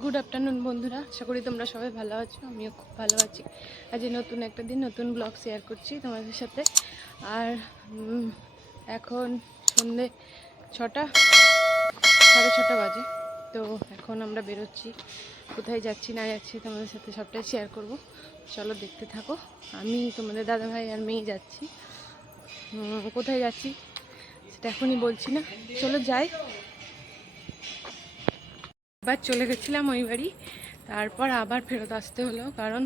Good afternoon বন্ধুরা, আশা করি তোমরা সবাই ভালো আছো। আমিও খুব ভালো আছি। আজ নতুন একটা দিন, নতুন ব্লগ শেয়ার করছি তোমাদের সাথে। আর এখন সন্ধে 6টা, 6:30 বাজে। তো এখন আমরা বেরোচ্ছি, কোথায় যাচ্ছি না যাচ্ছি তোমাদের সাথে সবটাই শেয়ার করব। চলো দেখতে থাকো। আমি তোমাদের দাদাভাই আর মেয়ে যাচ্ছি। কোথায় যাচ্ছি সেটা এখনই বলছি না, চলো যাই। এবার চলে গেছিলাম ওই বাড়ি, তারপর আবার ফেরত আসতে হলো, কারণ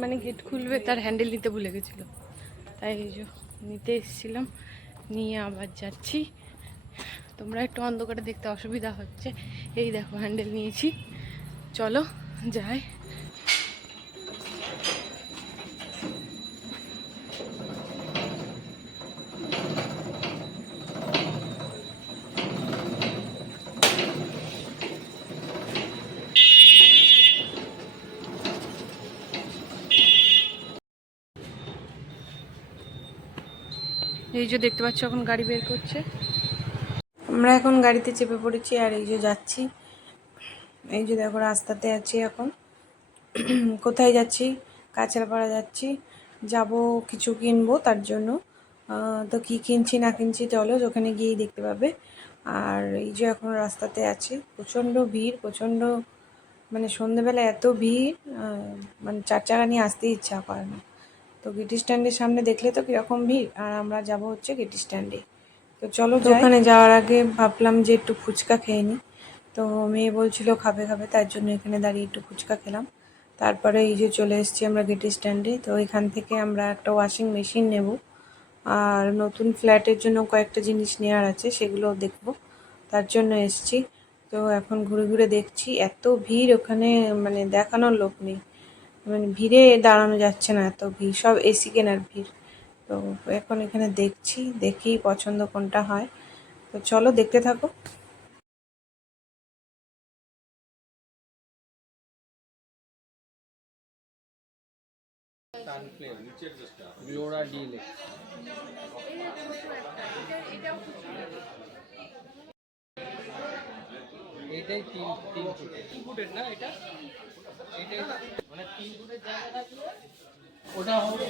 মানে গেট খুলবে, তার হ্যান্ডেল নিতে ভুলে গেছিলো। তাই এই যে নিতে এসেছিলাম, নিয়ে আবার যাচ্ছি। তোমরা একটু অন্ধকারে দেখতে অসুবিধা হচ্ছে, এই দেখো হ্যান্ডেল নিয়েছি, চলো যাই। এই যে দেখতে পাচ্ছ এখন গাড়ি বের করছে, আমরা এখন গাড়িতে চেপে পড়েছি আর এই যে যাচ্ছি। এই যে দেখো রাস্তাতে আছি এখন। কোথায় যাচ্ছি? কাঁচরাপাড়া যাচ্ছি, যাব কিছু কিনবো তার জন্য। তো কি কিনছি না কিনছি চলো ওখানে গিয়েই দেখতে পাবে। আর এই যে এখন রাস্তাতে আছি, প্রচণ্ড ভিড়, প্রচণ্ড মানে সন্ধেবেলা এত ভিড়, মানে 4 চাকা নিয়ে আসতে ইচ্ছা করে না। তো গেটি স্ট্যান্ডের সামনে দেখলে তো কীরকম ভিড়, আর আমরা যাব হচ্ছে গেটি স্ট্যান্ডে। তো চলো যাই। ওখানে যাওয়ার আগে ভাবলাম যে একটু ফুচকা খেয়ে নিই। তো মেয়ে বলছিল খাবে খাবে, তার জন্য এখানে দাঁড়িয়ে একটু ফুচকা খেলাম। তারপরে এই যে চলে এসেছি আমরা গেটি স্ট্যান্ডে। তো এখান থেকে আমরা একটা ওয়াশিং মেশিন নেব, আর নতুন ফ্ল্যাটের জন্য কয়েকটা জিনিস নেওয়ার আছে, সেগুলো দেখব, তার জন্য এসেছি। তো এখন ঘুরে ঘুরে দেখছি, এত ভিড় ওখানে, মানে দেখানোর লোক নেই, মানে ভিড়ে দাঁড়ানো যাচ্ছে না, এত ভিড়, সব এসি কেনার ভিড়। তো এখন এখানে দেখছি, দেখি পছন্দ কোনটা হয়। তো চলো দেখতে থাকো। গ্লোরা ডিলেক্স এইটাই তিন ফুটের না, এটা এইটাই মানে 3 ফুটের জায়গা থাকলে ওটা হবে।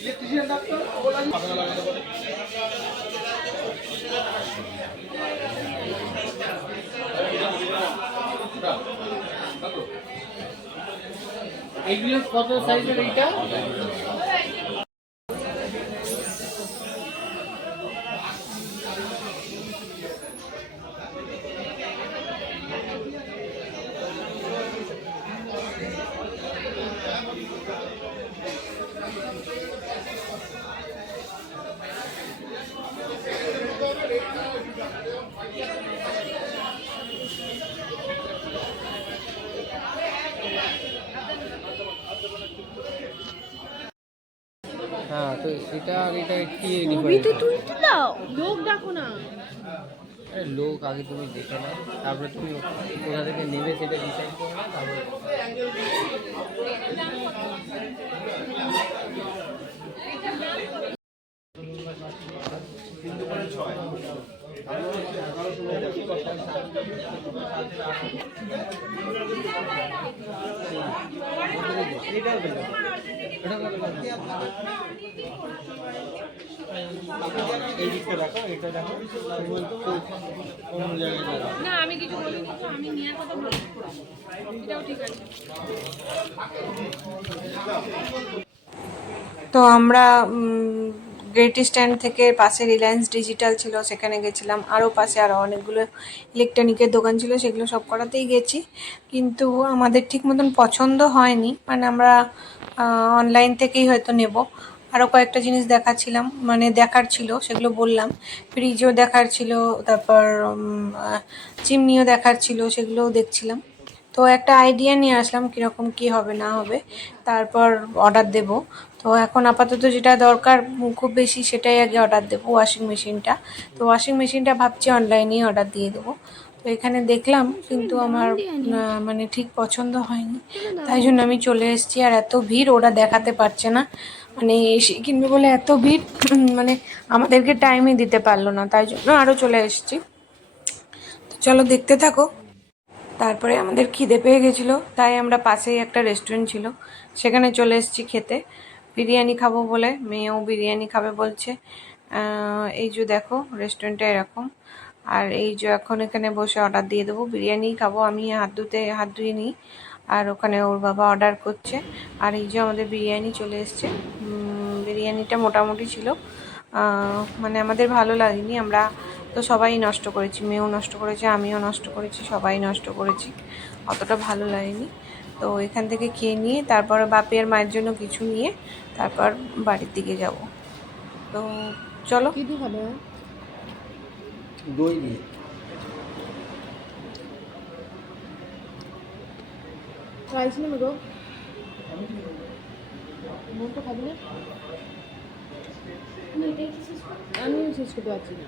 ইলেকট্রিশিয়ান ডাক্তার ওগুলো পাতা লাগাতে পারে। এইগুলো কত সাইজের? এইটা হ্যাঁ, তো এটা আর এটা কি ডিফারেন্স? তুলতে দাও, লোক ডাকো না। আরে লোক আগে তুমি দেখে নাও, তারপরে তুমি কোথা থেকে নেবে সেটা ডিসাইড করে নাও, তারপরে এই দিকটা দেখো, এটা দেখো, কোন জায়গায় না আমি কিছু বলিনি তো, আমি নেওয়ার কথা বলি, এটাও ঠিক আছে। তো আমরা গ্রেট স্ট্যান্ড থেকে পাশে রিলায়েন্স ডিজিটাল ছিল, সেখানে গেছিলাম। আরও পাশে আরও অনেকগুলো ইলেকট্রনিকের দোকান ছিল, সেগুলো সব করাতেই গেছি, কিন্তু আমাদের ঠিক মতন পছন্দ হয়নি। মানে আমরা অনলাইন থেকেই হয়তো নেব। আরও কয়েকটা জিনিস দেখাচ্ছিলাম, মানে দেখার ছিল, সেগুলো বললাম। ফ্রিজও দেখার ছিল, তারপর চিমনিও দেখার ছিল, সেগুলোও দেখছিলাম। তো একটা আইডিয়া নিয়ে আসলাম কীরকম কী হবে না হবে, তারপর অর্ডার দেব। তো এখন আপাতত যেটা দরকার খুব বেশি, সেটাই আগে অর্ডার দেবো, ওয়াশিং মেশিনটা। তো ওয়াশিং মেশিনটা ভাবছি অনলাইনেই অর্ডার দিয়ে দেবো। তো এখানে দেখলাম, কিন্তু আমার মানে ঠিক পছন্দ হয়নি, তাই জন্য আমি চলে এসেছি। আর এত ভিড়, ওরা দেখাতে পারছে না, মানে এসে কিনবে বলে এত ভিড়, মানে আমাদেরকে টাইমই দিতে পারলো না, তাই জন্য আরও চলে এসেছি। তো চলো দেখতে থাকো। তারপরে আমাদের খিদে পেয়ে গেছিলো, তাই আমরা পাশেই একটা রেস্টুরেন্ট ছিল সেখানে চলে এসেছি খেতে। বিরিয়ানি খাবো বলে, মেয়েও বিরিয়ানি খাবে বলছে। এই যে দেখো রেস্টুরেন্টটা এরকম। আর এই যে এখন এখানে বসে অর্ডার দিয়ে দেবো, বিরিয়ানিই খাবো। আমি হাত ধুয়ে নিই, আর ওখানে ওর বাবা অর্ডার করছে। আর এই যে আমাদের বিরিয়ানি চলে এসছে। বিরিয়ানিটা মোটামুটি ছিল, মানে আমাদের ভালো লাগেনি। আমরা তো সবাই নষ্ট করেছি, মেয়েও নষ্ট করেছে, আমিও নষ্ট করেছি, সবাই নষ্ট করেছি, অতটা ভালো লাগেনি। তো এখান থেকে খেয়ে নিয়ে তারপর বাপি আর মায়ের জন্য কিছু নিয়ে তারপর বাড়ির দিকে যাব। তো চলো। কি দিয়ে হবে? দই দিয়ে। রাইস নেবে গো? মন তো খাবি না? আমিও শেষ করতে পারছি না।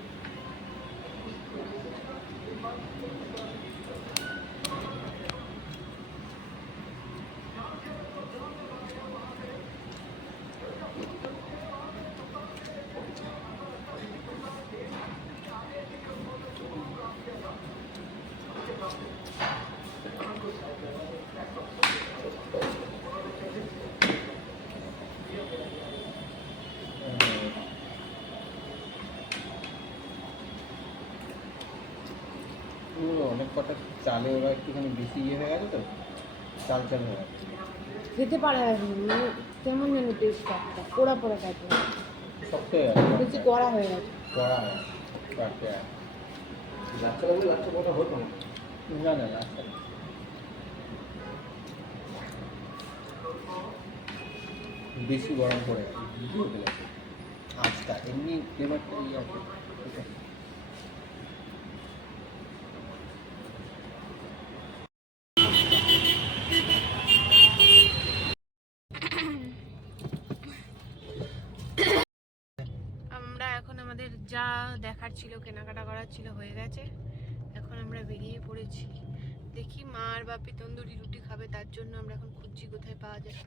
অনেক কটা চালে ওরা একটুখানি বেশি ইয়ে হয়ে গেছে তো, চাল চাল হয়ে গেছে। খেতে পারে মানে কেমন যেন টেস্টটা, পোড়া পোড়া টাইপের, শক্ত হয়ে গেছে, বেশি কড়া হয়ে গেছে। কড়া হয়ে গেছে। লাচ্ছা হতো না, না লাচ্ছা না। বেশি গরম পড়ে গেছে, বুঝতে উঠে গেছে আজটা। এমনি ফ্লেভারটা ইয়ে আছে, ঠিক আছে। আমরা এখন আমাদের যা দেখার ছিল, কেনাকাটা করার ছিল হয়ে গেছে। এখন আমরা বেরিয়ে পড়েছি। দেখি মা আর বাপি তন্দুরি রুটি খাবে, তার জন্য আমরা এখন খুঁজছি কোথায় পাওয়া যায়।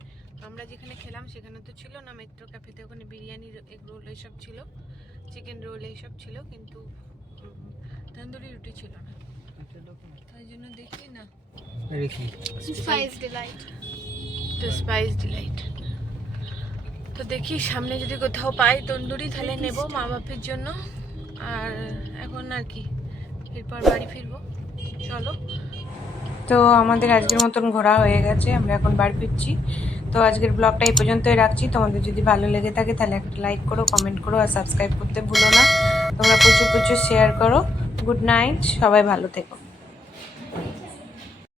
আমরা যেখানে খেলাম সেখানে তো ছিল না, মেট্রো ক্যাফেতে ওখানে বিরিয়ানি, এগ রোল এইসব ছিল, চিকেন রোল এইসব ছিল, কিন্তু তন্দুরি রুটি ছিল না। তাই জন্য দেখি না, স্পাইস ডিলাইট। তো স্পাইস ডিলাইট। তো দেখি সামনে যদি কোথাও পাই তন্দুরি তাহলে নেব মা বাপির জন্য। আর এখন আর কি, এরপর বাড়ি ফিরবো। চলো। তো আমাদের আজকের মতন ঘোরা হয়ে গেছে, আমরা এখন বাড়ি ফিরছি। তো আজকের ব্লগটা এই পর্যন্তই রাখছি। তোমাদের যদি ভালো লেগে থাকে তাহলে একটা লাইক করো, কমেন্ট করো, আর সাবস্ক্রাইব করতে ভুলো না। তোমরা প্রচুর প্রচুর শেয়ার করো। গুড নাইট, সবাই ভালো থেকো।